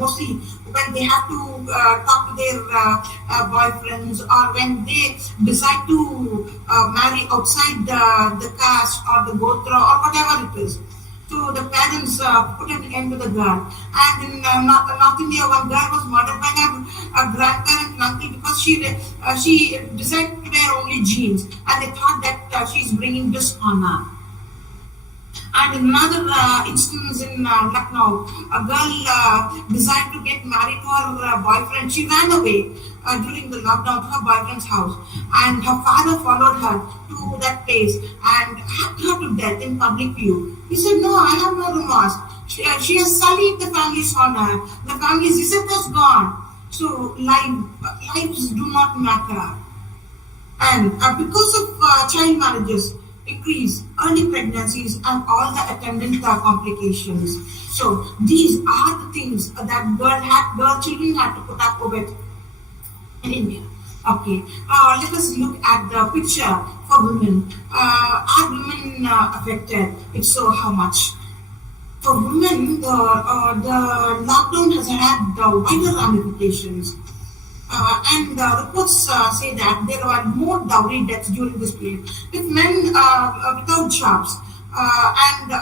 mostly when they have to talk to their boyfriends, or when they decide to marry outside the caste or the gotra or whatever it is. So the parents put an end to the girl. And in North India, one girl was murdered by her grandparent and uncle because she decided to wear only jeans, and they thought that she's bringing dishonor. And in another instance in Lucknow, a girl decided to get married to her boyfriend. She ran away during the lockdown to her boyfriend's house, and her father followed her to that place and hacked her to death in public view. He said, "No, I have no remorse. She has sullied the family's honor. The family's Izzat has gone." So lives do not matter. And because of child marriages, increase, early pregnancies, and all the attendant complications. So these are the things that girl children had to put up with in India. Okay, let us look at the picture for women. Are women affected? If so, how much? For women, the lockdown has had wider ramifications. And reports say that there were more dowry deaths during this period, with men without jobs and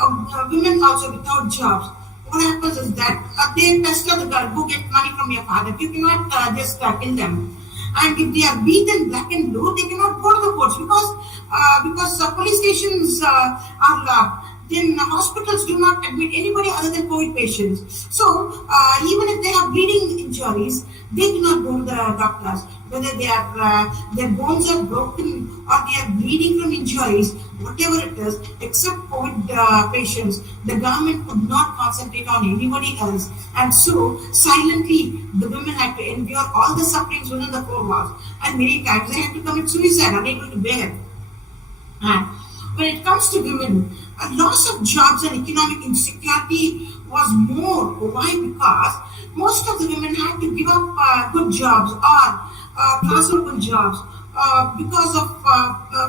women also without jobs. What happens is that they pester the girl, go get money from your father. You cannot just kill them. And if they are beaten black and blue, they cannot go to the courts because police stations are locked. Then hospitals do not admit anybody other than COVID patients. So even if they have bleeding injuries, they cannot go to the doctors. Whether their bones are broken or they are bleeding from injuries, whatever it is, except COVID patients, the government could not concentrate on anybody else. And so silently, the women had to endure all the sufferings within the four walls. And many times they had to commit suicide, unable to bear it. And when it comes to women, a loss of jobs and economic insecurity was more. Why? Because most of the women had to give up good jobs or transferable jobs because of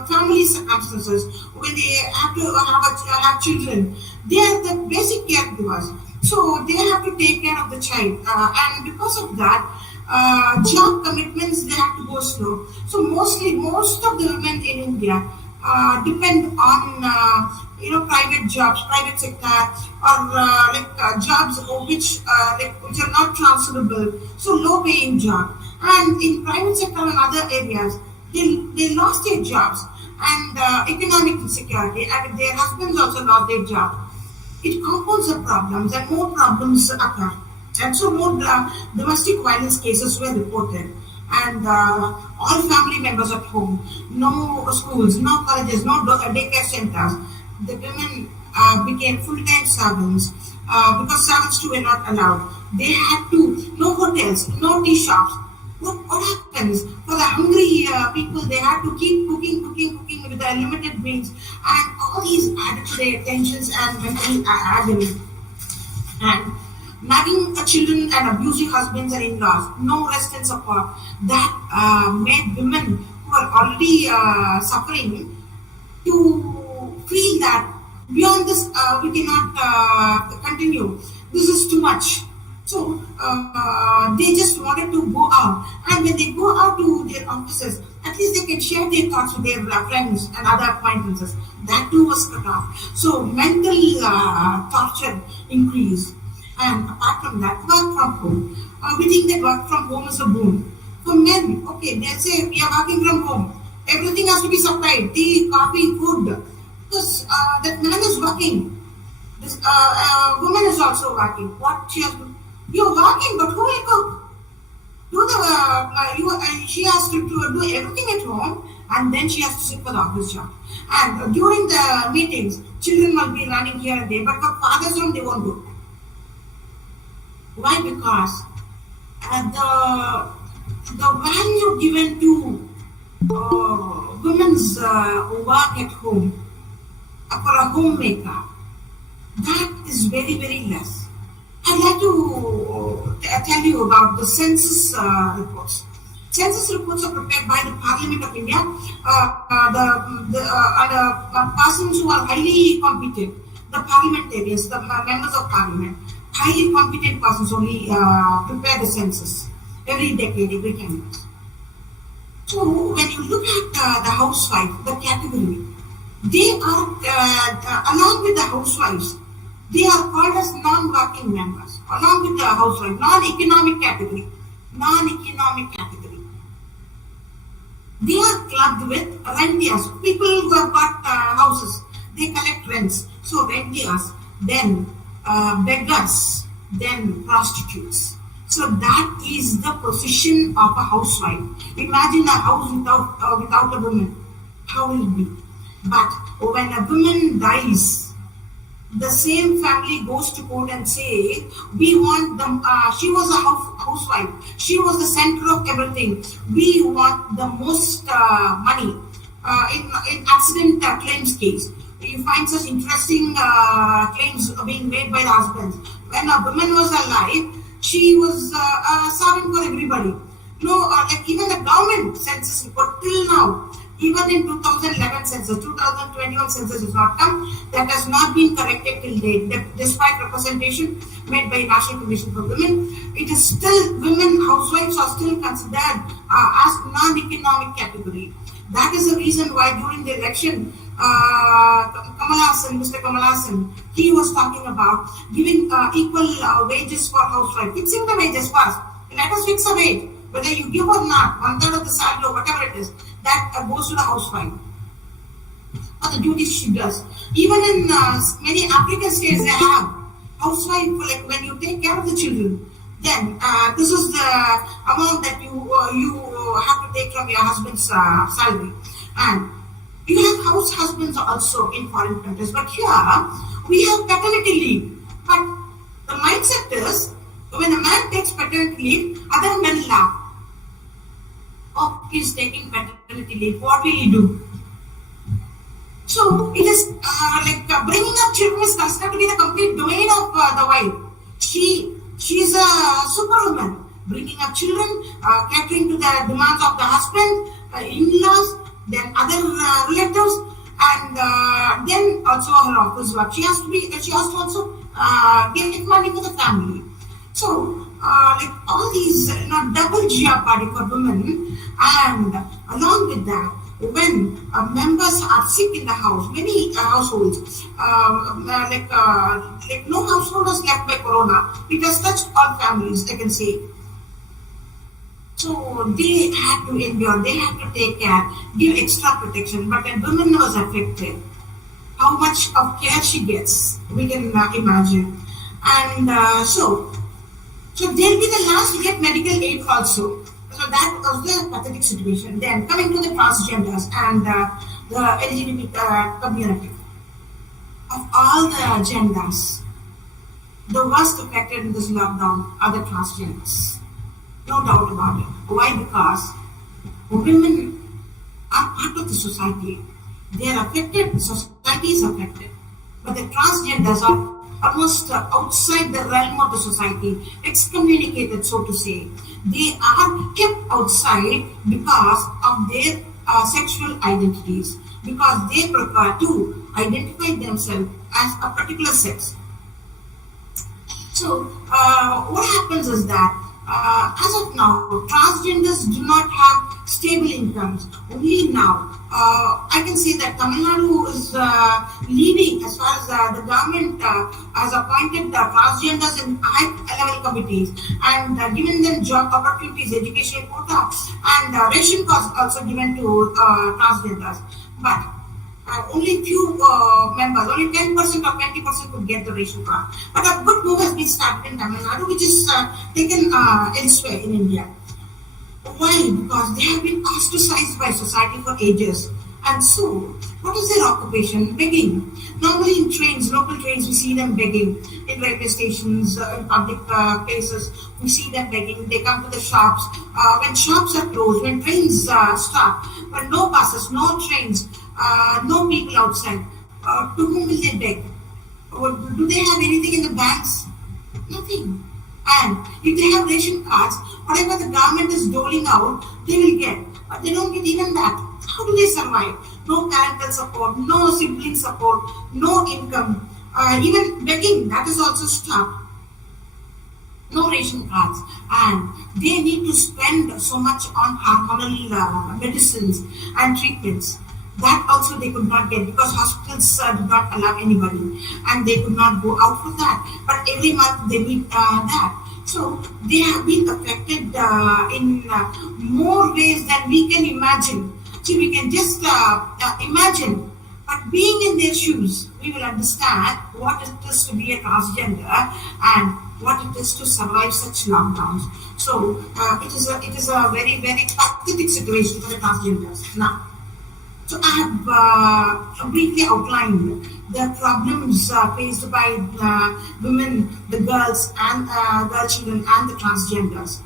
family circumstances. When they have to have children, they are the basic caregivers. So they have to take care of the child. And because of that, job commitments, they have to go slow. So most of the women in India depend on private jobs, private sector, or jobs which are not transferable, so low paying job. And in private sector and other areas, they lost their jobs and economic insecurity, and their husbands also lost their job. It compounds the problems, and more problems occur. And so more domestic violence cases were reported. And all family members at home, no schools, no colleges, no daycare centers. The women became full-time servants because servants too were not allowed. They had to, no hotels, no tea shops. What happens? For the hungry people, they had to keep cooking with their limited means. And all these added to their tensions and mental agony. And nagging children and abusing husbands and in-laws, no rest and support. That made women who are already suffering to feel that beyond this we cannot continue. This is too much. So they just wanted to go out, and when they go out to their offices, at least they can share their thoughts with their friends and other acquaintances. That too was cut off. So mental torture increased. And apart from that, work from home. We think that work from home is a boon. For men, okay, they say we are working from home. Everything has to be supplied, tea, coffee, food. Because that man is working. This woman is also working. What she has to, you're working, but who will cook? She has to do everything at home, and then she has to sit for the office job. And during the meetings, children will be running here and there, but for father's home, they won't do. Why? Because the value given to women's work at home for a homemaker, that is very, very less. I'd like to tell you about the census reports. Census reports are prepared by the Parliament of India, the persons who are highly competent, the parliamentarians, the members of parliament. highly competent persons only prepare the census every decade, every 10 years. So when you look at the housewife, the category, they are, along with the housewives, they are called as non-working members, along with the housewife, non-economic category. Non-economic category. They are clubbed with rentiers, people who have got houses, they collect rents. So rentiers, then beggars, then prostitutes. So that is the position of a housewife. Imagine a house without a woman. How will it be? But when a woman dies, the same family goes to court and say, we want them, she was a housewife, she was the center of everything, we want the most money. In accident claims case, you find such interesting claims being made by the husbands. When a woman was alive, she was serving for everybody. Like even the government census report till now, even in 2011 census, 2021 census has not come. That has not been corrected till date. Despite representation made by National Commission for Women, it is still, women housewives are still considered as non-economic category. That is the reason why during the election, Mr. Kamal Hassan, he was talking about giving equal wages for housewives. Fixing the wages first. Let us fix a wage. Whether you give or not, 1/3 of the salary or whatever it is, that goes to the housewife. Or the duties she does. Even in many African states, they have housewife, like when you take care of the children, then this is the amount that you have to take from your husband's salary. And you have house husbands also in foreign countries. But here, we have paternity leave. But the mindset is, when a man takes paternity leave, other men laugh. Oh, he's taking paternity leave. What will he do? So it is bringing up children is considered to be the complete domain of the wife. She's a superwoman, bringing up children, catering to the demands of the husband, in-laws, then other relatives, and then also her office work. She has to also get money for the family. So all these double jeopardy for women, and along with that, when members are sick in the house, many households, no household was left by corona. It has touched all families, I can say. So they had to endure, they had to take care, give extra protection. But when women was affected, how much of care she gets, we can imagine. And so they'll be the last to get medical aid also. So that was the pathetic situation. Then coming to the transgenders and the LGBT community. Of all the genders, the worst affected in this lockdown are the transgenders. No doubt about it. Why? Because women are part of the society. They are affected, society is affected. But the transgenders are almost outside the realm of the society, excommunicated, so to say. They are kept outside because of their sexual identities, because they prefer to identify themselves as a particular sex. So what happens is that as of now, transgenders do not have stable incomes. Only now, I can say that Tamil Nadu is leading as far as the government has appointed transgenders in high-level committees and given them job opportunities, educational quota, and ration cards also given to transgenders. But only few members, only 10% or 20% could get the ration card. But a good move has been started in Tamil Nadu, which is taken elsewhere in India. Why? Because they have been ostracized by society for ages. And so, what is their occupation? Begging. Normally in trains, local trains, we see them begging. In railway stations, in public places, we see them begging. They come to the shops. When shops are closed, when trains stop, when no buses, no trains, no people outside, to whom will they beg? Do they have anything in the banks? Nothing. And if they have ration cards, whatever the government is doling out, they will get. But they don't get even that. How do they survive? No parental support, no sibling support, no income. Even begging, that is also stopped. no ration cards, and they need to spend so much on hormonal medicines and treatments. That also they could not get because hospitals did not allow anybody, and they could not go out for that. But every month they need that. So they have been affected in more ways than we can imagine. So we can just imagine, but being in their shoes, we will understand what it is to be a transgender and what it is to survive such lockdowns. So it is a very, very pathetic situation for the transgenders now. So I have briefly outlined the problems faced by women, the girls, and girl children, and the transgenders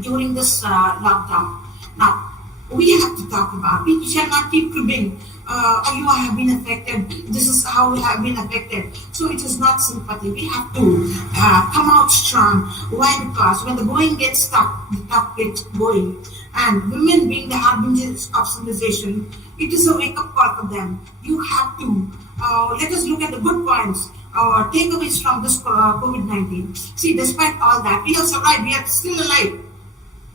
during this lockdown. Now, we have to talk about. We shall not keep cribbing. You have been affected. This is how we have been affected. So it is not sympathy. We have to come out strong. Why? Because when the going gets tough, the tough gets going. And women being the harbingers of civilization, it is a wake-up call for them. You have to. Let us look at the good points. Takeaways from this COVID-19. See, despite all that, we have survived. We are still alive.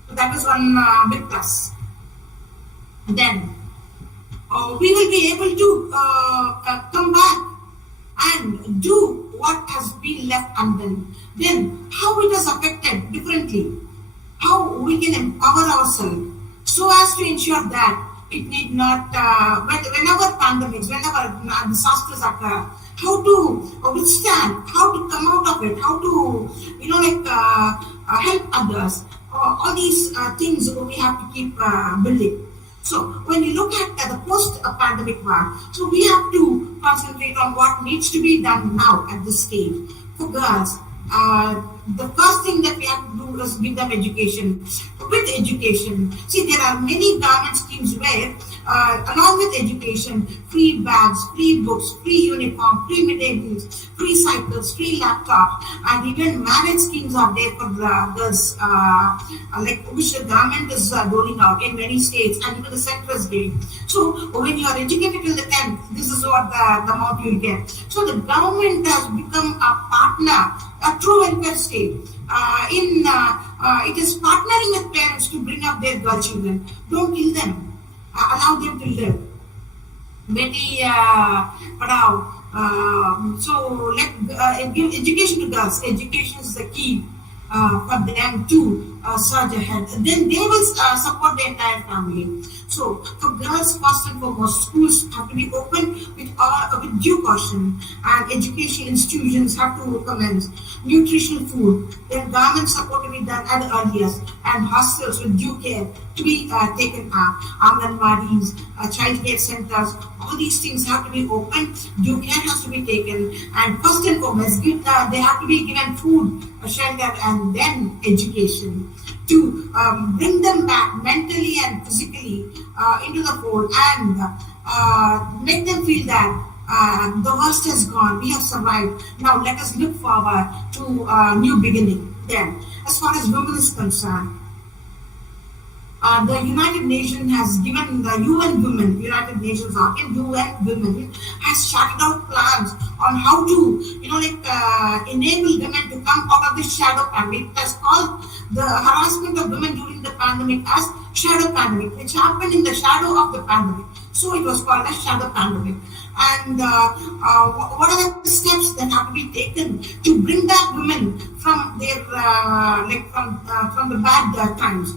So that is one big plus. Then we will be able to come back and do what has been left undone. Then how it has affected differently, how we can empower ourselves so as to ensure that it need not, whenever pandemics, whenever disasters occur, how to withstand, how to come out of it, how to, help others. All these things we have to keep building. So when you look at the post-pandemic world, so we have to concentrate on what needs to be done now at this stage. For girls, the first thing that we have to do is give them education. With education, see, there are many government schemes where, along with education, free bags, free books, free uniform, free midday meals, free cycles, free laptops, and even marriage schemes are there for the girls, which the government is rolling out in many states, and even the sector is giving. So when you are educated till the 10th, this is what the amount you will get. So the government has become a partner, a true welfare state. It is partnering with parents to bring up their girl children. Don't kill them. Allow them to live. Beti padhao. So let give education to girls. Education is the key for them to surge ahead. Then they will support the entire family. So for girls, first and foremost, schools have to be open with due caution, and education institutions have to commence. Nutritional food, then government support to be done at the earliest, and hostels with due care to be taken up. Anganwadis, child care centers, all these things have to be open. Due care has to be taken, and first and foremost, they have to be given food, shelter, and then education to bring them back mentally and physically into the fold, and make them feel that the worst has gone, we have survived. Now let us look forward to a new beginning. Then, as far as women is concerned, the United Nations has given the UN Women, United Nations UN Women has started out plans on how to, enable women to come out of the shadow pandemic. It has called the harassment of women during the pandemic as shadow pandemic, which happened in the shadow of the pandemic. So it was called as shadow pandemic. And what are the steps that have to be taken to bring back women from their from the bad times?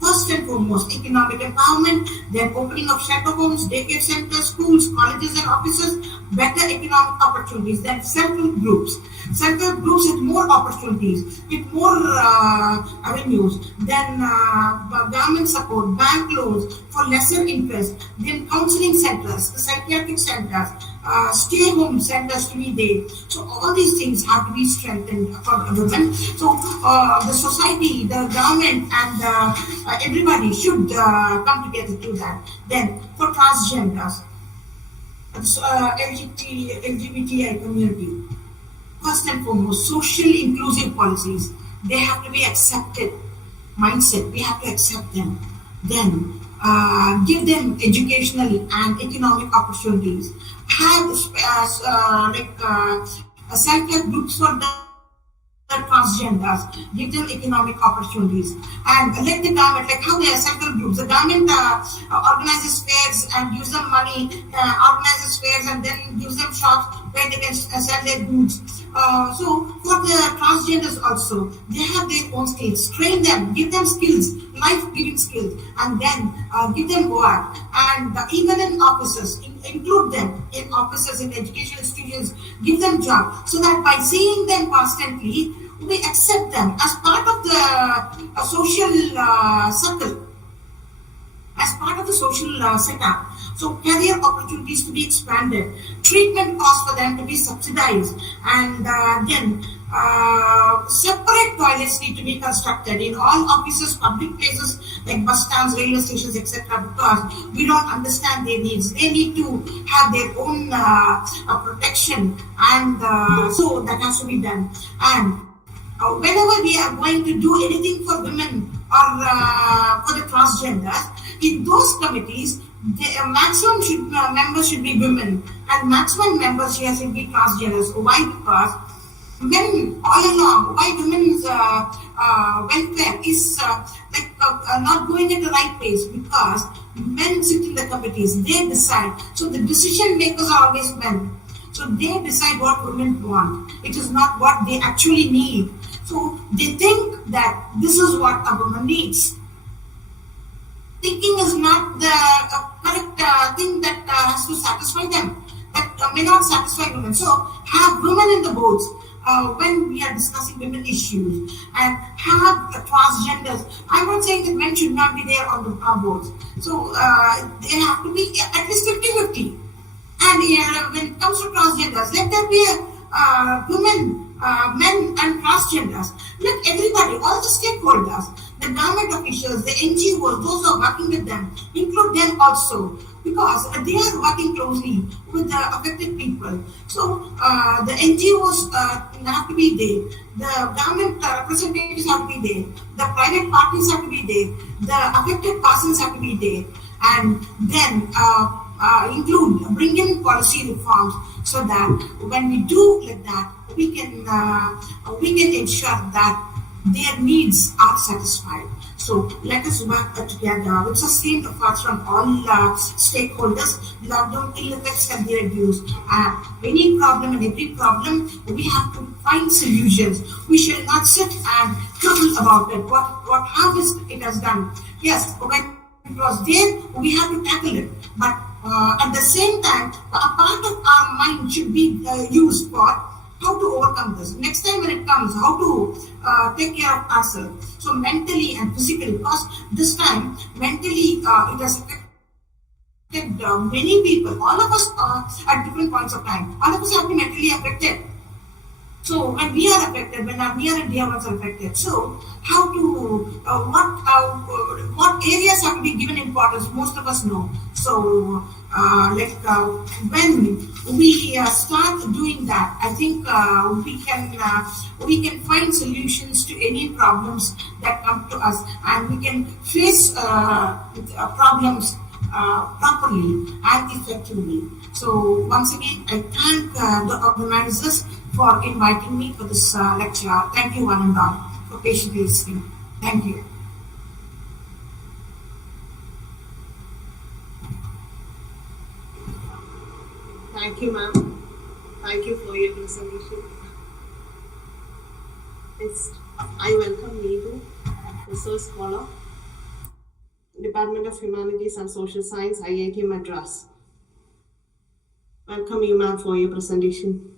First and foremost, economic empowerment, then opening of shelter homes, daycare centers, schools, colleges and offices, better economic opportunities, then self-help groups. Self-help groups with more opportunities, with more avenues, then government support, bank loans for lesser interest, then counseling centers, psychiatric centers, stay-home centers to be there. So all these things have to be strengthened for women. So the society, the government, and everybody should come together to that. Then for transgenders, LGBTI community, first and foremost, socially inclusive policies. They have to be accepted. Mindset, we have to accept them. Then give them educational and economic opportunities. Have self-help groups for the transgender transgenders, give them economic opportunities, and let the government, like how they are self-help groups, the government organizes fairs and gives them money, organizes fairs and then gives them shops where they can sell their goods. So for the transgenders also, they have their own skills. Train them, give them skills, life-giving skills, and then give them work. And even in offices, include them in offices, in education institutions, give them jobs, so that by seeing them constantly, we accept them as part of the social circle, as part of the social setup. So career opportunities to be expanded, treatment costs for them to be subsidized, and then separate toilets need to be constructed in all offices, public places like bus stands, railway stations, etc. Because we don't understand their needs. They need to have their own protection, and so that has to be done. And whenever we are going to do anything for women or for the transgenders, in those committees, the maximum members should be women, and maximum members here should be transgenders. Why? Because men all along, why women's welfare is not going at the right pace? Because men sit in the committees, they decide. So the decision makers are always men. So they decide what women want. It is not what they actually need. So they think that this is what a woman needs. Thinking is not the correct thing that has to satisfy them. That may not satisfy women. So have women in the boards when we are discussing women issues, and have transgenders. I'm not saying that men should not be there on the boards. So they have to be at least 50-50. And when it comes to transgenders, let there be women, men and transgenders. Let everybody, all the stakeholders, the government officials, the NGOs, those who are working with them, include them also, because they are working closely with the affected people. So the NGOs have to be there, the government representatives have to be there, the private parties have to be there, the affected persons have to be there, and then bring in policy reforms, so that when we do like that, we can ensure that their needs are satisfied. So let us work together with sustained efforts from all stakeholders. Lockdown ill effects can be reduced. Any problem and every problem, we have to find solutions. We should not sit and quibble about it. What harm it has done? Yes, when it was there, we have to tackle it. But at the same time, a part of our mind should be used for how to overcome this. Next time when it comes, how to take care of ourselves. So mentally and physically, because this time mentally it has affected many people. All of us at different points of time. All of us have been mentally affected. So when we are affected, when our near and dear ones are affected, so how to, what areas have to be given importance, most of us know. So when we start doing that, I think we can find solutions to any problems that come to us, and we can face problems properly and effectively. So once again, I thank the organizers for inviting me for this lecture. Thank you one and all for patiently listening. Thank you. Thank you, ma'am. Thank you for your presentation. Next, I welcome Needu, Research Scholar, Department of Humanities and Social Science, IIT Madras. Welcome you, ma'am, for your presentation.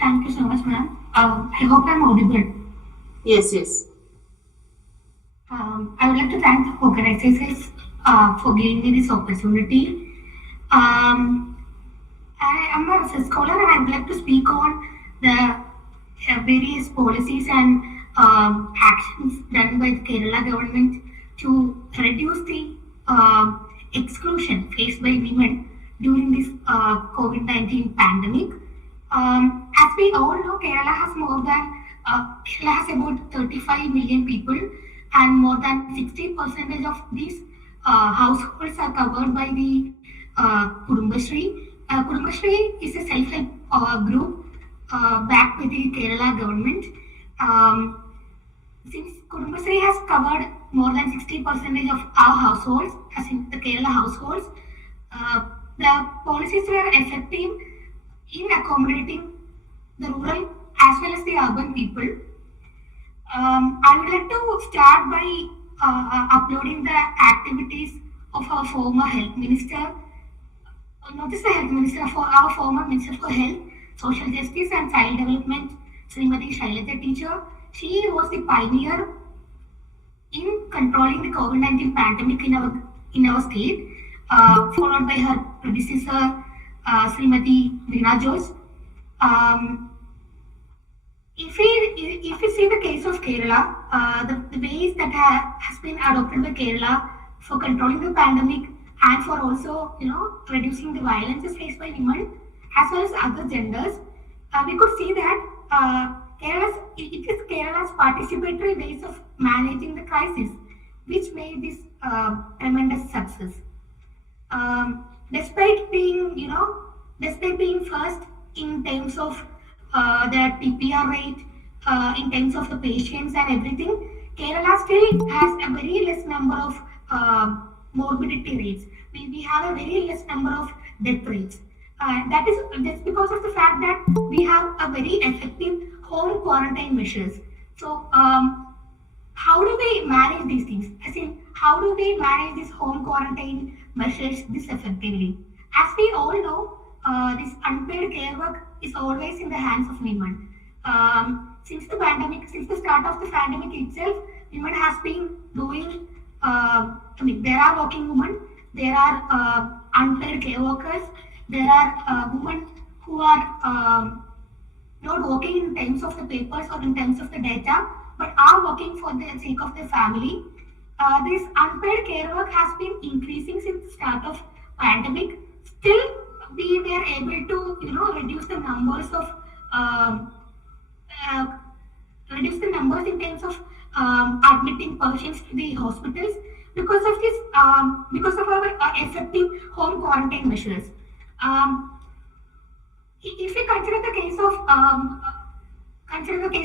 Thank you so much, ma'am. I hope I'm audible. Yes. I would like to thank the organizers for giving me this opportunity. I am a research scholar, and I would like to speak on the various policies and actions done by the Kerala government to reduce the exclusion faced by women during this COVID-19 pandemic. As we all know, Kerala has more than Kerala has about 35 million people, and more than 60% of these households are covered by the Kudumbashree. Kudumbashree is a self-help group backed by the Kerala government. Since Kudumbashree has covered more than 60% of our households, as in the Kerala households, the policies were effective in accommodating the rural as well as the urban people. I would like to start by uploading the activities of our former health minister, not just the health minister, for our former minister for health, social justice and child development, Srimati Shailaja teacher. She was the pioneer in controlling the COVID-19 pandemic in our state, followed by her predecessor, Srimati Veena George. If we see the case of Kerala, the ways that has been adopted by Kerala for controlling the pandemic and for also reducing the violences faced by women as well as other genders, we could see that it is Kerala's participatory ways of managing the crisis which made this tremendous success. Despite being first in terms of their PPR rate, in terms of the patients and everything, Kerala still has a very less number of morbidity rates. We have a very less number of death rates. That's because of the fact that we have a very effective home quarantine measures. So, how do we manage these things? As in, how do we manage these home quarantine measures this effectively? As we all know, this unpaid care work is always in the hands of women. Since the start of the pandemic itself, women has been doing. There are working women, there are unpaid care workers, there are women who are not working in terms of the papers or in terms of the data, but are working for the sake of their family. This unpaid care work has been increasing since the start of pandemic. Still, we were able to reduce the numbers in terms of admitting patients to the hospitals because of our effective home quarantine measures. If we consider the case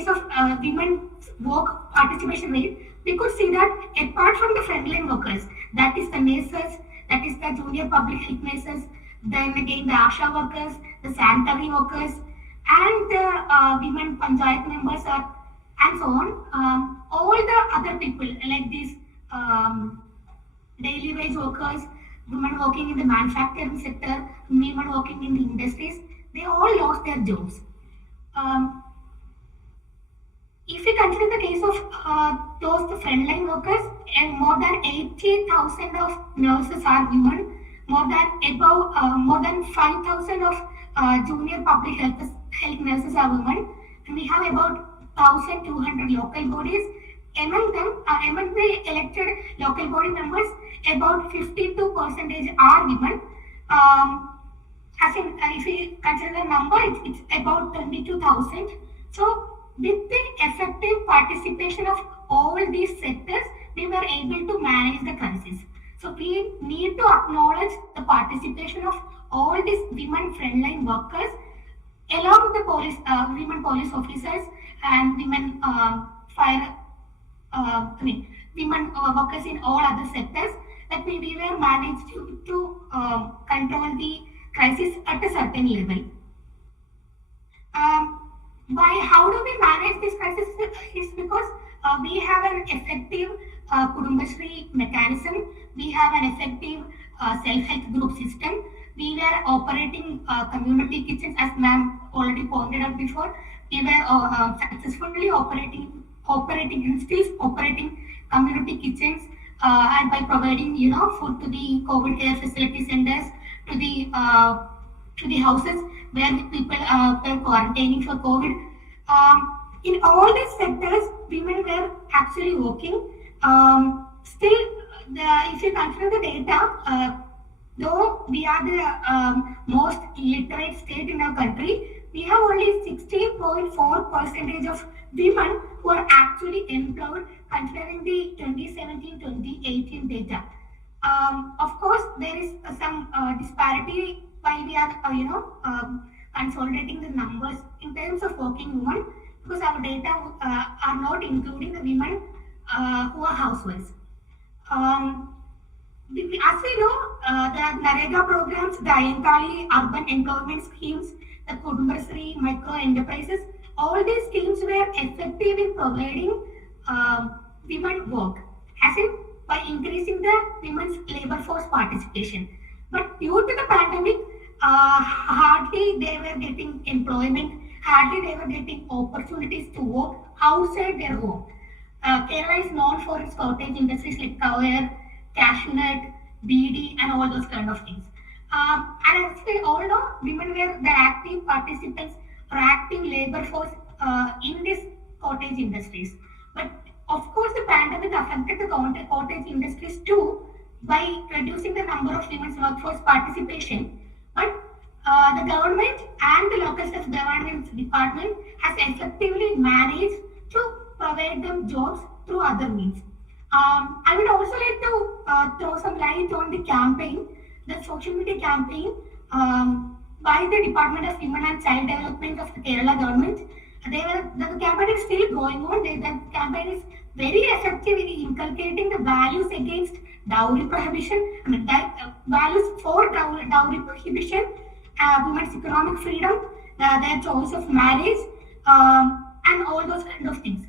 of women's work participation rate, we could see that apart from the frontline workers, that is the nurses, that is the junior public health nurses, then again the ASHA workers, the sanitary workers, and the women panchayat members and so on. All the other people like these daily wage workers, women working in the manufacturing sector, women working in the industries, they all lost their jobs. If we consider the case of the frontline workers, and more than 80,000 of nurses are women, more than 5,000 of junior public health nurses are women, and we have about 1,200 local bodies. Among the elected local body members, about 52% are women. If we consider the number, it's about 22,000. So, with the effective participation of all these sectors, we were able to manage the crisis. So, we need to acknowledge the participation of all these women frontline workers, along with the women police officers and women women workers in all other sectors, that we were managed to control the crisis at a certain level. How do we manage this crisis? Is because we have an effective Kudumbashree mechanism. We have an effective self-help group system. We were operating community kitchens, as ma'am already pointed out before. We were successfully operating and still operating community kitchens, and by providing food to the COVID care facility centers, to the houses where people were quarantining for COVID. In all these sectors, women were actually working. Still, if you consider the data, though we are the most literate state in our country, we have only 16.4% of women who are actually employed considering the 2017-2018 data. Of course, there is some disparity while we are, consolidating the numbers in terms of working women, because our data are not including the women who are housewives. As we know, the NREGA programs, the Ayankali urban employment schemes, the Kudumbasri micro enterprises, all these schemes were effective in providing women work, as in by increasing the women's labor force participation. But due to the pandemic, hardly they were getting employment, hardly they were getting opportunities to work outside their home. Kerala is known for its cottage industries like coir, cashew nut, BD, and all those kind of things. And as we all know, women were the active participants or active labor force in these cottage industries. But of course, the pandemic affected the cottage industries too by reducing the number of women's workforce participation. But the government and the local self-governance department has effectively managed to provide them jobs through other means. I would also like to throw some light on the campaign, the social media campaign by the Department of Women and Child Development of the Kerala government. The campaign is still going on. The campaign is very effective in inculcating the values against dowry prohibition, values for dowry prohibition, women's economic freedom, their choice of marriage, and all those kind of things.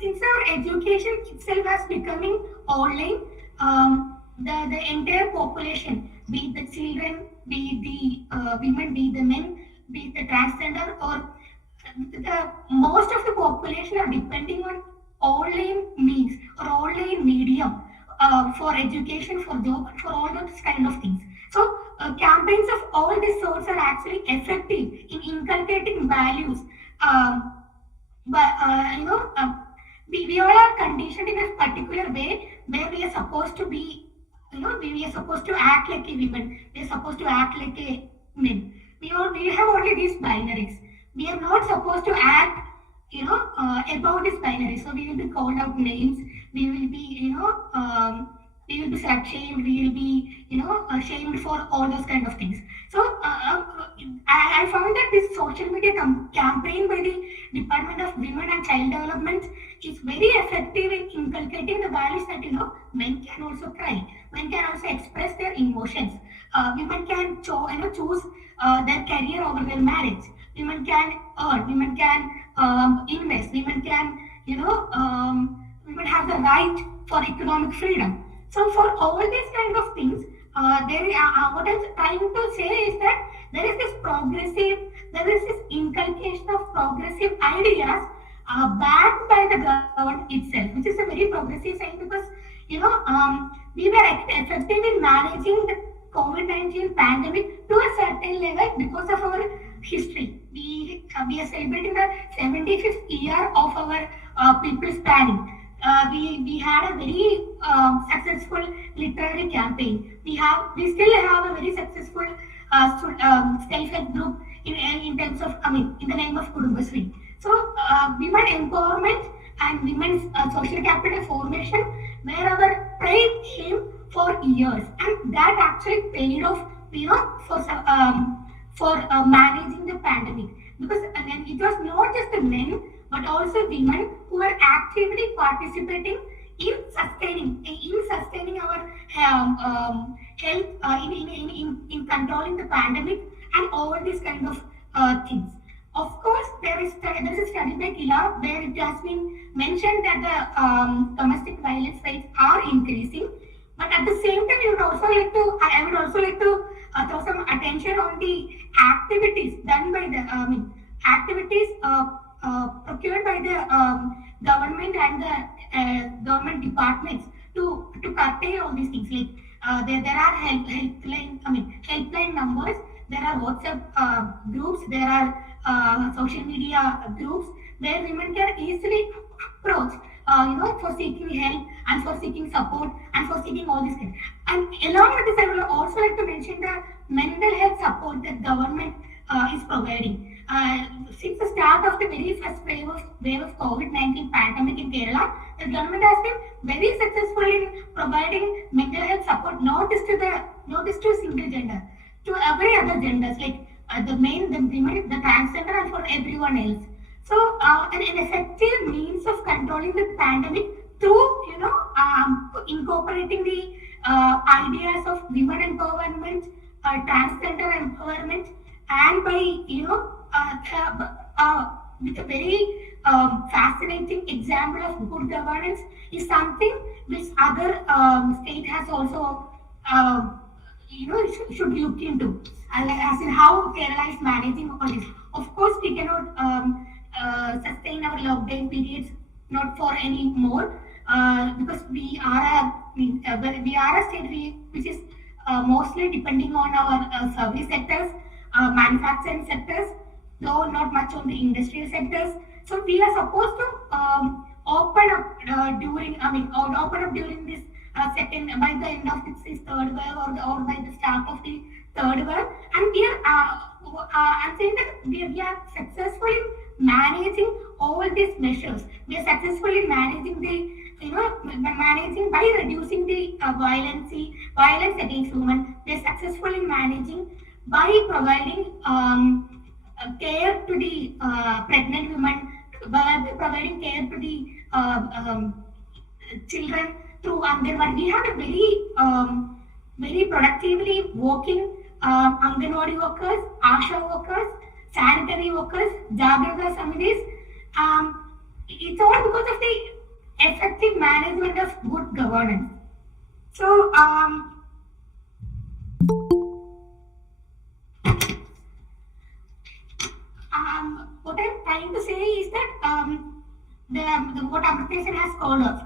Since our education itself has becoming online, the entire population, be it the children, be it the women, be it the men, be it the transgender, or most of the population are depending on online means or online medium for education, for job, for all those kind of things. So campaigns of all these sorts are actually effective in inculcating values. We all are conditioned in a particular way where we are supposed to be, we are supposed to act like a woman, we are supposed to act like a men. We have only these binaries. We are not supposed to act, about this binary. So we will be called out names. We will be, we will be shamed. We will be, shamed for all those kind of things. So I found that this social media campaign by the Department of Women and Child Development is very effective in inculcating the values that men can also cry, men can also express their emotions. Women can choose their career over their marriage. Women can earn. Women can invest. Women can women have the right for economic freedom. So for all these kind of things, what I'm trying to say is that there is this inculcation of progressive ideas backed by the government itself, which is a very progressive sign, because we were effective in managing the COVID-19 pandemic to a certain level because of our history. We are celebrating the 75th year of our People's Planning. We had a very successful literary campaign. We still have a very successful self-help group in terms of, in the name of Kudumbasri. So women empowerment and women's social capital formation were our prime aim for years, and that actually paid off, for managing the pandemic, because then it was not just the men but also women who were actively participating in sustaining our health, in controlling the pandemic and all these kind of things. Of course, there is a study by Kila where it has been mentioned that the domestic violence rates are increasing. But at the same time, I would also like to throw some attention on the activities done by the activities procured by the government and the government departments to curtail all these things. Like there are helpline numbers, there are WhatsApp groups, there are social media groups where women can easily approach, for seeking help and for seeking support and for seeking all these things. And along with this, I would also like to mention the mental health support that government is providing. Since the start of the very first wave of COVID-19 pandemic in Kerala, the government has been very successful in providing mental health support not just to a single gender, to every other genders, like the women, the transgender, and for everyone else. So, an effective means of controlling the pandemic through, incorporating the ideas of women empowerment, transgender empowerment, and by, with a very fascinating example of good governance is something which other state has also, should look into, as in how Kerala is managing all this. Of course, we cannot sustain our lockdown periods not for any more because we are a state which is mostly depending on our service sectors, manufacturing sectors, though not much on the industrial sectors. So we are supposed to open up during this second, by the end of this third wave, or by the start of the third wave, and we are I'm saying that we are successful in managing all these measures. We are successfully managing managing by reducing the violence against women. We are successfully managing by providing care to the pregnant women, by providing care to the children through Anganwadi. We have a very productively working Anganwadi workers, ASHA workers, sanitary workers, Jagrata Samitis. It's all because of the effective management of good governance. So, what I'm trying to say is that what application has called us,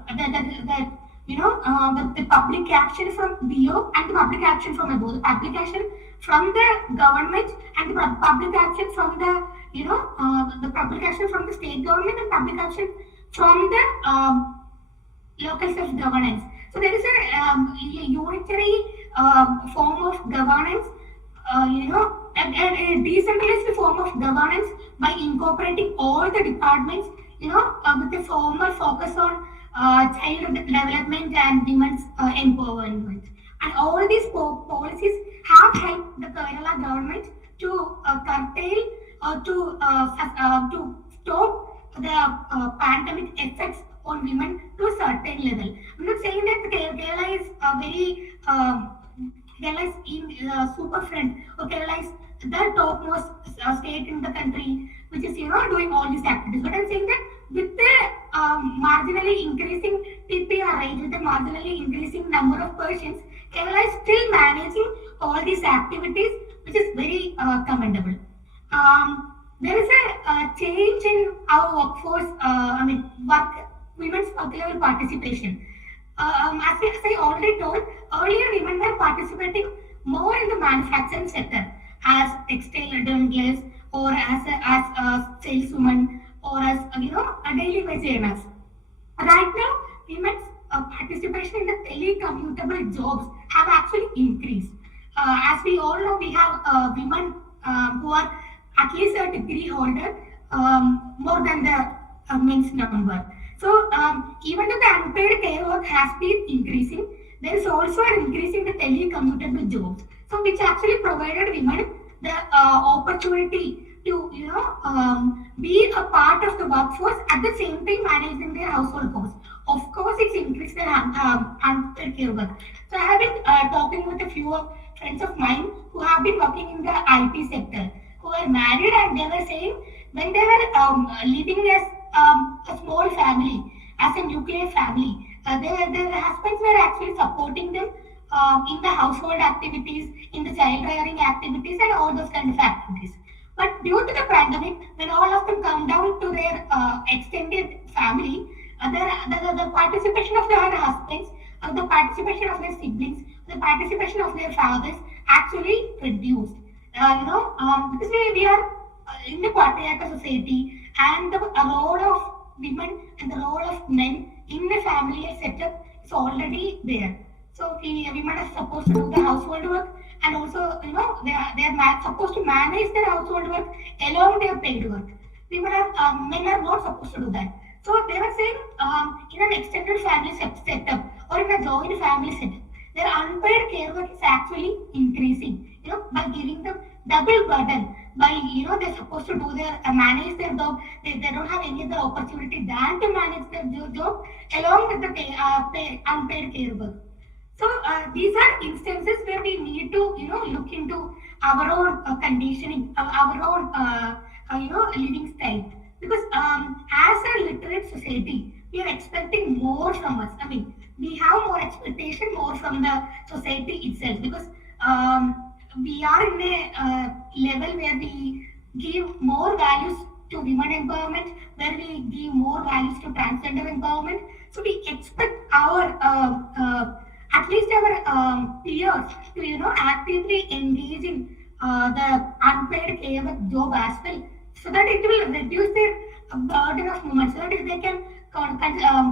the public action from below and the public action from above, the public action from the government and the public action from the public action from the state government and public action from the local self-governance. So there is a unitary form of governance, a decentralized form of governance by incorporating all the departments, with a formal focus on child development and women's empowerment. And all these policies have helped the Kerala government to curtail or to stop the pandemic effects on women to a certain level. I'm not saying that Kerala is super friend, or Kerala is the topmost state in the country, which is doing all these activities. But I'm saying that with the marginally increasing PPR rate, with the marginally increasing number of persons, Kerala is still managing all these activities, which is very commendable. There is a change in our workforce, women's work level participation. As I already told, earlier women were participating more in the manufacturing sector as textile handlers, or as saleswomen, or as a daily wage earners. Right now, women's participation in the telecommutable jobs have actually increased. As we all know, we have women who are at least a degree holder, more than the men's number. So even though the unpaid care work has been increasing, there is also an increase in the telecommutable jobs. So which actually provided women the opportunity to be a part of the workforce, at the same time managing their household costs. Of course, it's increased their unpaid care work. So I have been talking with a few friends of mine who have been working in the IT sector, who are married, and they were saying when they were living as a small family, as a nuclear family, their husbands were actually supporting them in the household activities, in the child rearing activities, and all those kind of activities. But due to the pandemic, when all of them come down to their extended family, the participation of their husbands, the participation of their siblings, the participation of their fathers actually reduced. Because we are in the patriarchal society, and the role of women and the role of men in the family setup is already there. So the women are supposed to do the household work, and also they are supposed to manage their household work along their paid work. Men are not supposed to do that. So they were saying in an extended family setup or in a joint family setup, their unpaid care work is actually increasing. By giving them double burden. By they're supposed to do their manage their job. They don't have any other opportunity than to manage their job along with the unpaid care work. So these are instances where we need to look into our own conditioning, our own living style. Because as a literate society, we are expecting more from us. I mean, we have more expectation more from the society itself, because we are in a level where we give more values to women empowerment, where we give more values to transgender empowerment. So we expect our at least our peers to actively engage in the unpaid care work job as well, so that it will reduce their burden of women, so that they can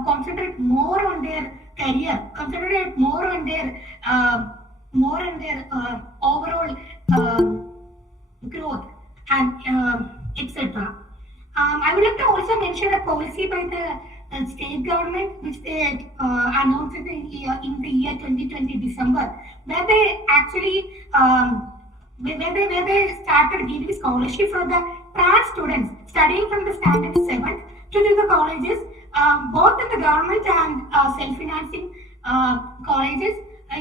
concentrate more on their career, concentrate more on their overall growth and etc. I would like to also mention a policy by the state government, which they announced in the year 2020 December, where they actually where they started giving scholarship for the trans students studying from the standard 7th to the colleges, both in the government and self-financing colleges. I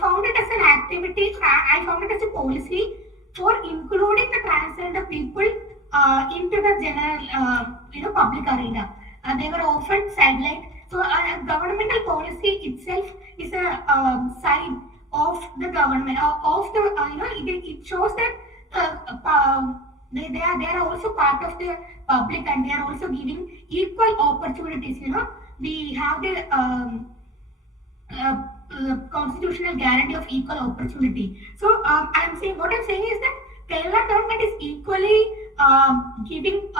found it as an activity. I found it as a policy for including the transgender people into the general, public arena. They were often sidelined. So, governmental policy itself is a side of the government, of the it shows that they are also part of the public, and they are also giving equal opportunities. We have the constitutional guarantee of equal opportunity. So what I'm saying is that Kerala government is equally giving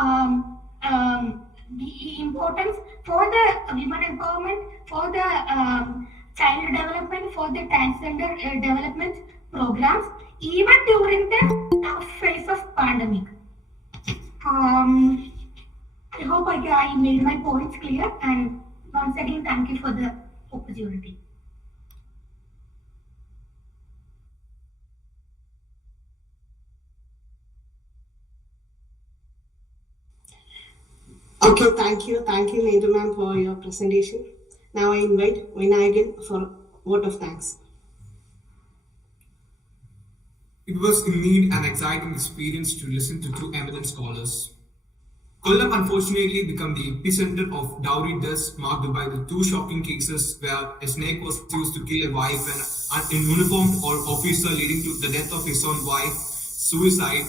the importance for the women empowerment, for the child development, for the transgender development programs, even during the phase of pandemic. I hope I made my points clear, and once again, thank you for the opportunity. Okay, thank you, Needu ma'am, for your presentation. Now I invite Vinayagan for a vote of thanks. It was indeed an exciting experience to listen to two eminent scholars. Kollam unfortunately became the epicenter of dowry deaths, marked by the two shocking cases where a snake was used to kill a wife and an uniformed officer, leading to the death of his own wife, suicide.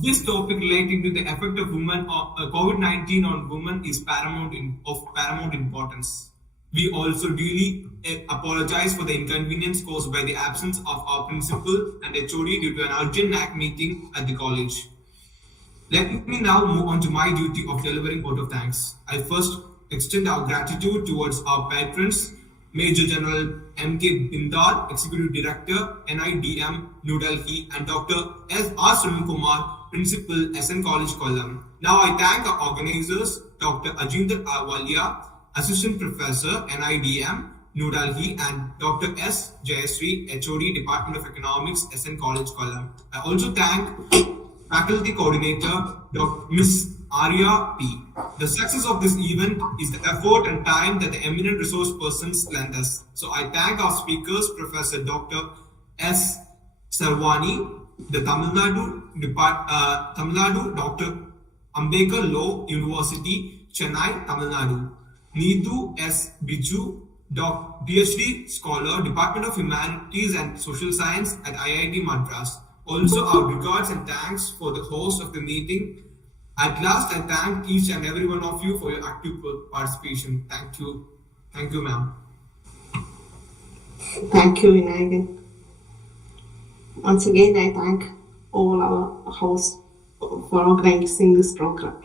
This topic relating to the effect of COVID-19 on women is of paramount importance. We also duly apologize for the inconvenience caused by the absence of our principal and HOD due to an urgent NAC meeting at the college. Let me now move on to my duty of delivering vote of thanks. I first extend our gratitude towards our patrons, Major General M.K. Bindal, Executive Director, NIDM, New Delhi, and Dr. R. Sunil Kumar, Principal, SN College, Kollam. Now I thank our organizers, Dr. Ajinder Walia, Assistant Professor, NIDM, New Delhi, and Dr. S. Jayasri, HOD, Department of Economics, SN College, Kollam. I also thank Faculty Coordinator, Dr. Ms. Arya P. The success of this event is the effort and time that the eminent resource persons lend us. So I thank our speakers, Professor Dr. S. Sarvani, the Tamil Nadu Dr. Ambedkar Law University, Chennai, Tamil Nadu. Needu S. Biju, PhD Scholar, Department of Humanities and Social Science at IIT Madras. Also, our regards and thanks for the host of the meeting. At last, I thank each and every one of you for your active participation. Thank you. Thank you, ma'am. Thank you, Vinayagan. Once again, I thank all our hosts for organizing this program.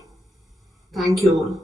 Thank you all.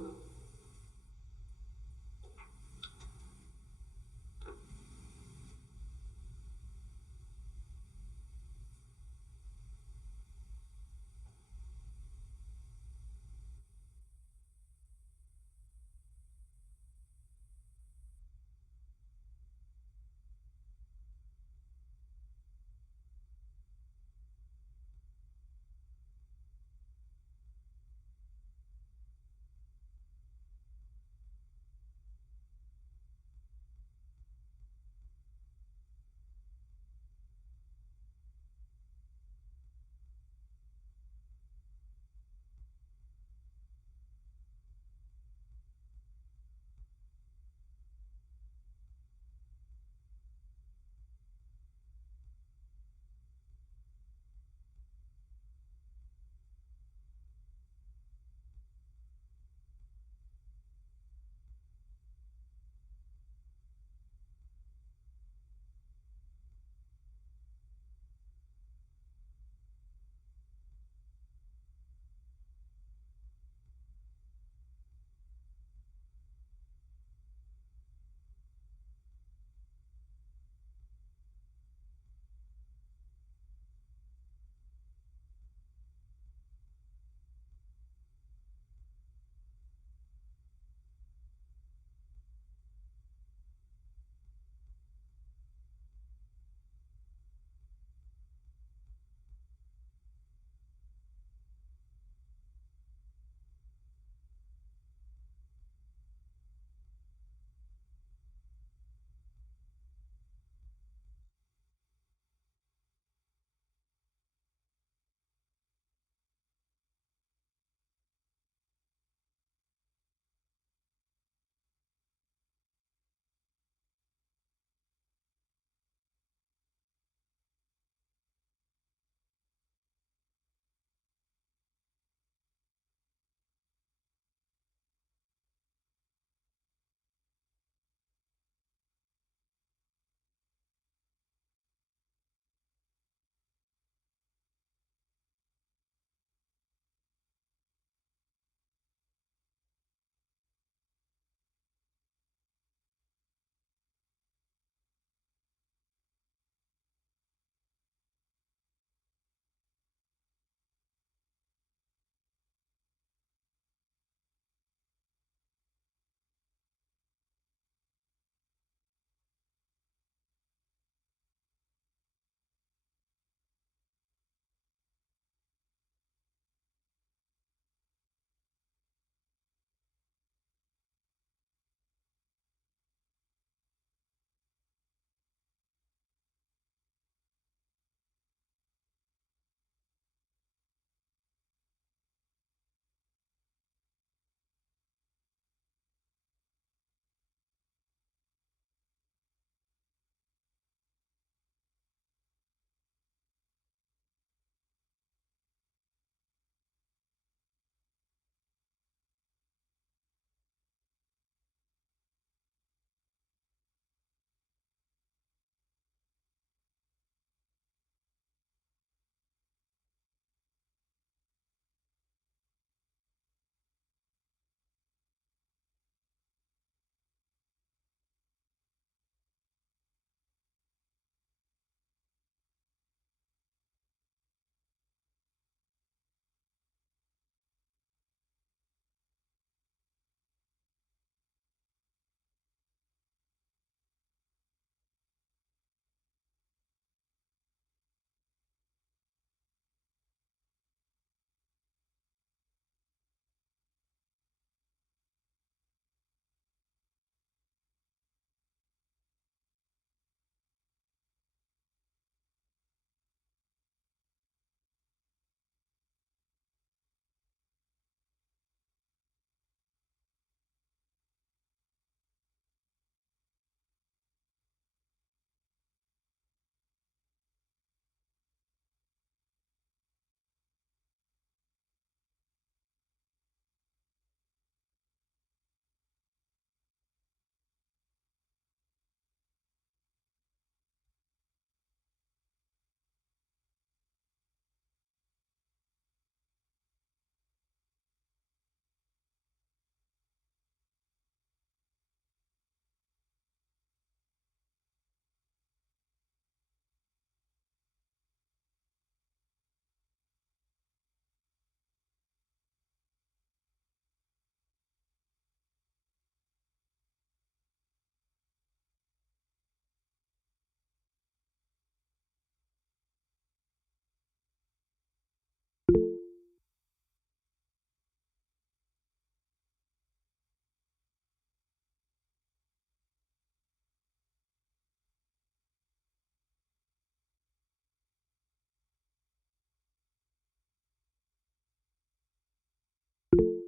you.